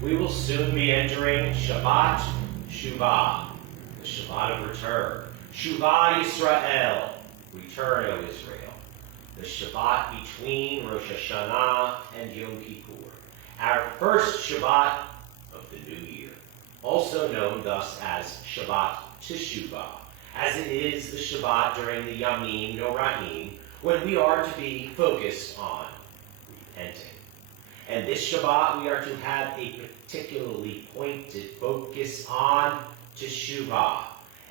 We will soon be entering Shabbat Shuvah, the Shabbat of return. Shuvah Yisrael, return, O Israel. The Shabbat between Rosh Hashanah and Yom Kippur. Our first Shabbat of the new year, also known thus as Shabbat Teshuvah, as it is the Shabbat during the Yamim Noraim, when we are to be focused on repenting. And this Shabbat we are to have a particularly pointed focus on Teshuvah.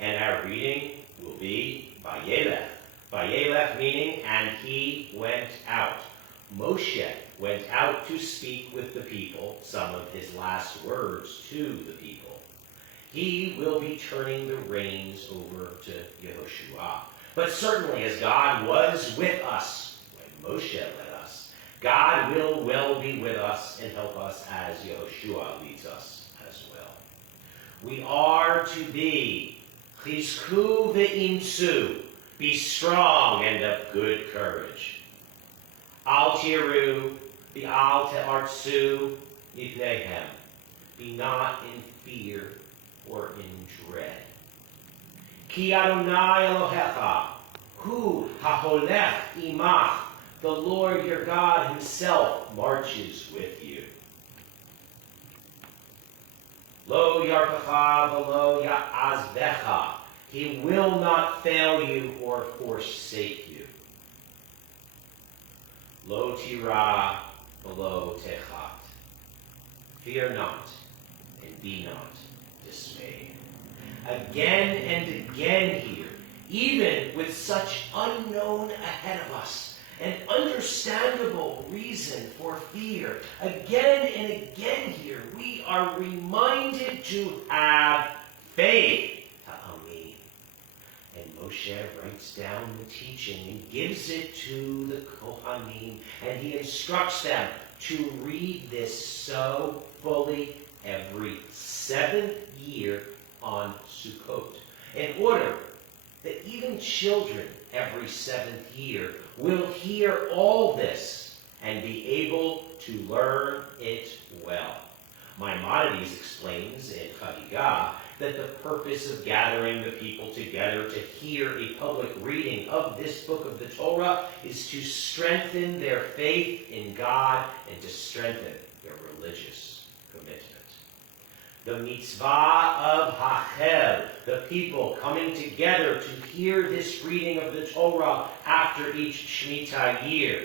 And our reading will be Vayelech. Vayelech meaning, and he went out. Moshe went out to speak with the people, some of his last words to the people. He will be turning the reins over to Yehoshua. But certainly as God was with us when Moshe led us, God will well be with us and help us as Yehoshua leads us as well. We are to be chizku ve'imtzu, be strong and of good courage. Al tiru v'al te'artzu mipneihem, be not in fear or in dread. Ki Adonai Elohecha, hu haholech imach, the Lord your God himself marches with you. Lo yarpacha v'lo ya'azvecha, he will not fail you or forsake you. Lo tira v'lo techat, fear not and be not dismayed. Again and again here, even with such unknown ahead of us, an understandable reason for fear, again and again here, we are reminded to have faith. Ta'ami. And Moshe writes down the teaching and gives it to the Kohanim, and he instructs them to read this so fully every 7th year on Sukkot, in order that even children every 7th year will hear all this and be able to learn it well. Maimonides explains in Chagigah that the purpose of gathering the people together to hear a public reading of this book of the Torah is to strengthen their faith in God and to strengthen their religious commitment. The mitzvah of Hachel, the people coming together to hear this reading of the Torah after each Shemitah year.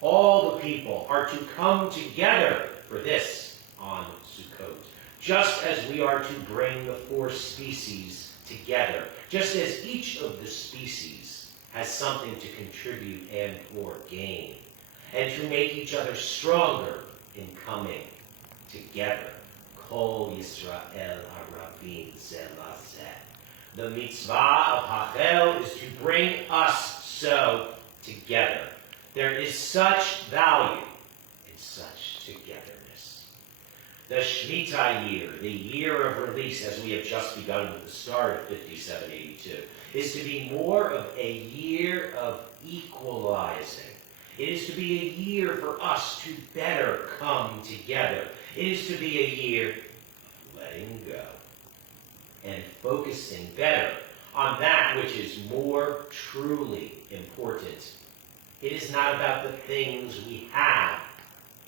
All the people are to come together for this on Sukkot, just as we are to bring the 4 species together, just as each of the species has something to contribute and or gain, and to make each other stronger in coming together. Kol Yisrael Aravim Zeh Lazeh. The mitzvah of Hachel is to bring us so together. There is such value in such togetherness. The Shemitah year, the year of release, as we have just begun with the start of 5782, is to be more of a year of equalizing. It is to be a year for us to better come together. It is to be a year of letting go and focusing better on that which is more truly important. It is not about the things we have,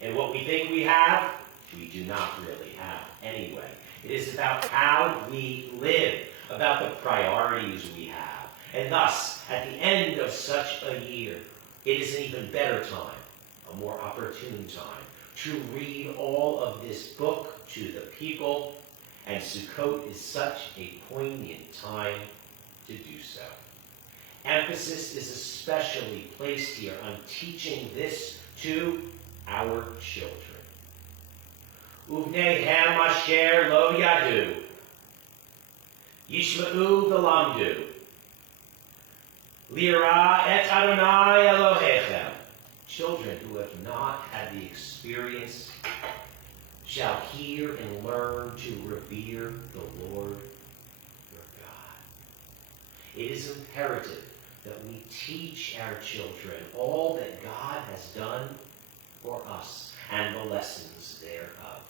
and what we think we have, we do not really have anyway. It is about how we live, about the priorities we have. And thus, at the end of such a year, it is an even better time, a more opportune time, to read all of this book to the people, and Sukkot is such a poignant time to do so. Emphasis is especially placed here on teaching this to our children. Uvneihem asher lo yadu, yishma'u v'lamdu, lira et Adonai Elohechem. Children who have not had the experience shall hear and learn to revere the Lord your God. It is imperative that we teach our children all that God has done for us and the lessons thereof.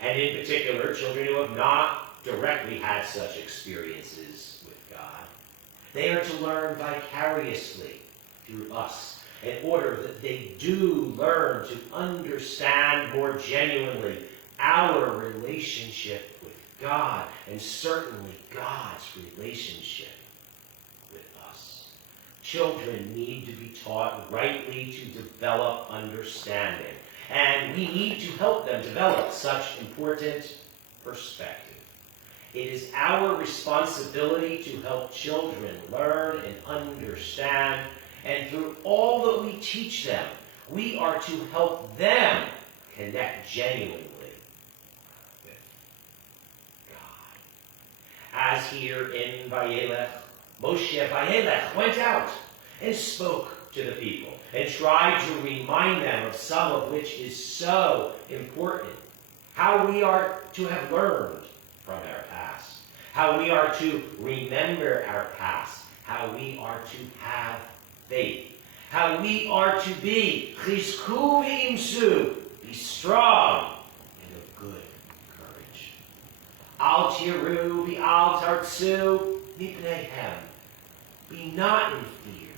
and in particular, children who have not directly had such experiences with God. They are to learn vicariously through us, in order that they do learn to understand more genuinely our relationship with God, and certainly God's relationship with us. Children need to be taught rightly to develop understanding, and we need to help them develop such important perspective. It is our responsibility to help children learn and understand, and through all that we teach them, we are to help them connect genuinely with God. As here in Vayelech, Vayelech went out and spoke to the people and tried to remind them of some of which is so important. How we are to have learned from our past, how we are to remember our past, how we are to have faith, how we are to be chizku v'imsu, be strong and of good courage. Al tiru v'al tartsu mipneihem, be not in fear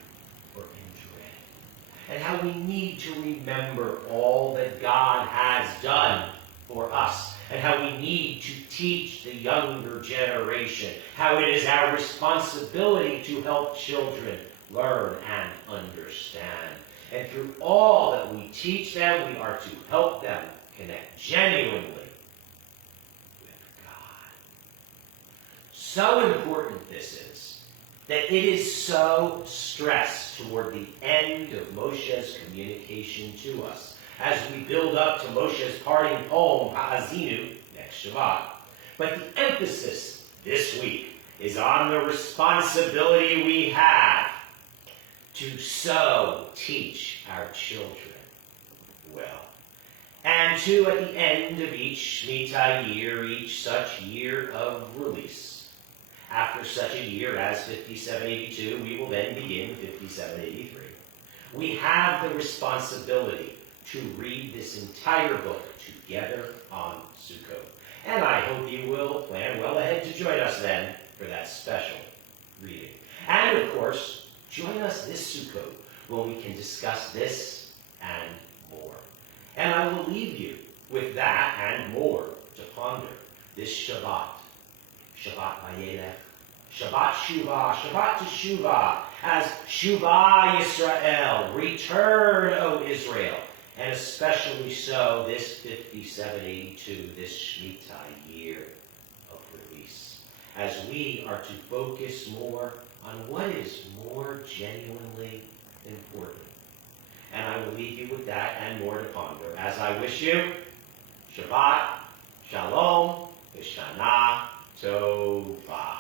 or in dread. And how we need to remember all that God has done for us, and how we need to teach the younger generation, how it is our responsibility to help children learn and understand. And through all that we teach them, we are to help them connect genuinely with God. So important this is, that it is so stressed toward the end of Moshe's communication to us, as we build up to Moshe's parting poem, Ha'azinu, next Shabbat. But the emphasis this week is on the responsibility we have to so teach our children well. And to, at the end of each Shemitah year, each such year of release, after such a year as 5782, we will then begin 5783. We have the responsibility to read this entire book together on Sukkot. And I hope you will plan well ahead to join us then for that special reading. And of course, join us this Sukkot when we can discuss this and more. And I will leave you with that and more to ponder this Shabbat. Shabbat Vayelech, Shabbat Shuvah, Shabbat Teshuvah, as Shuvah Yisrael, return, O Israel, and especially so this 5782, this Shemitah year of release, as we are to focus more on what is more genuinely important. And I will leave you with that and more to ponder, as I wish you Shabbat, Shalom, V'Shana Tova.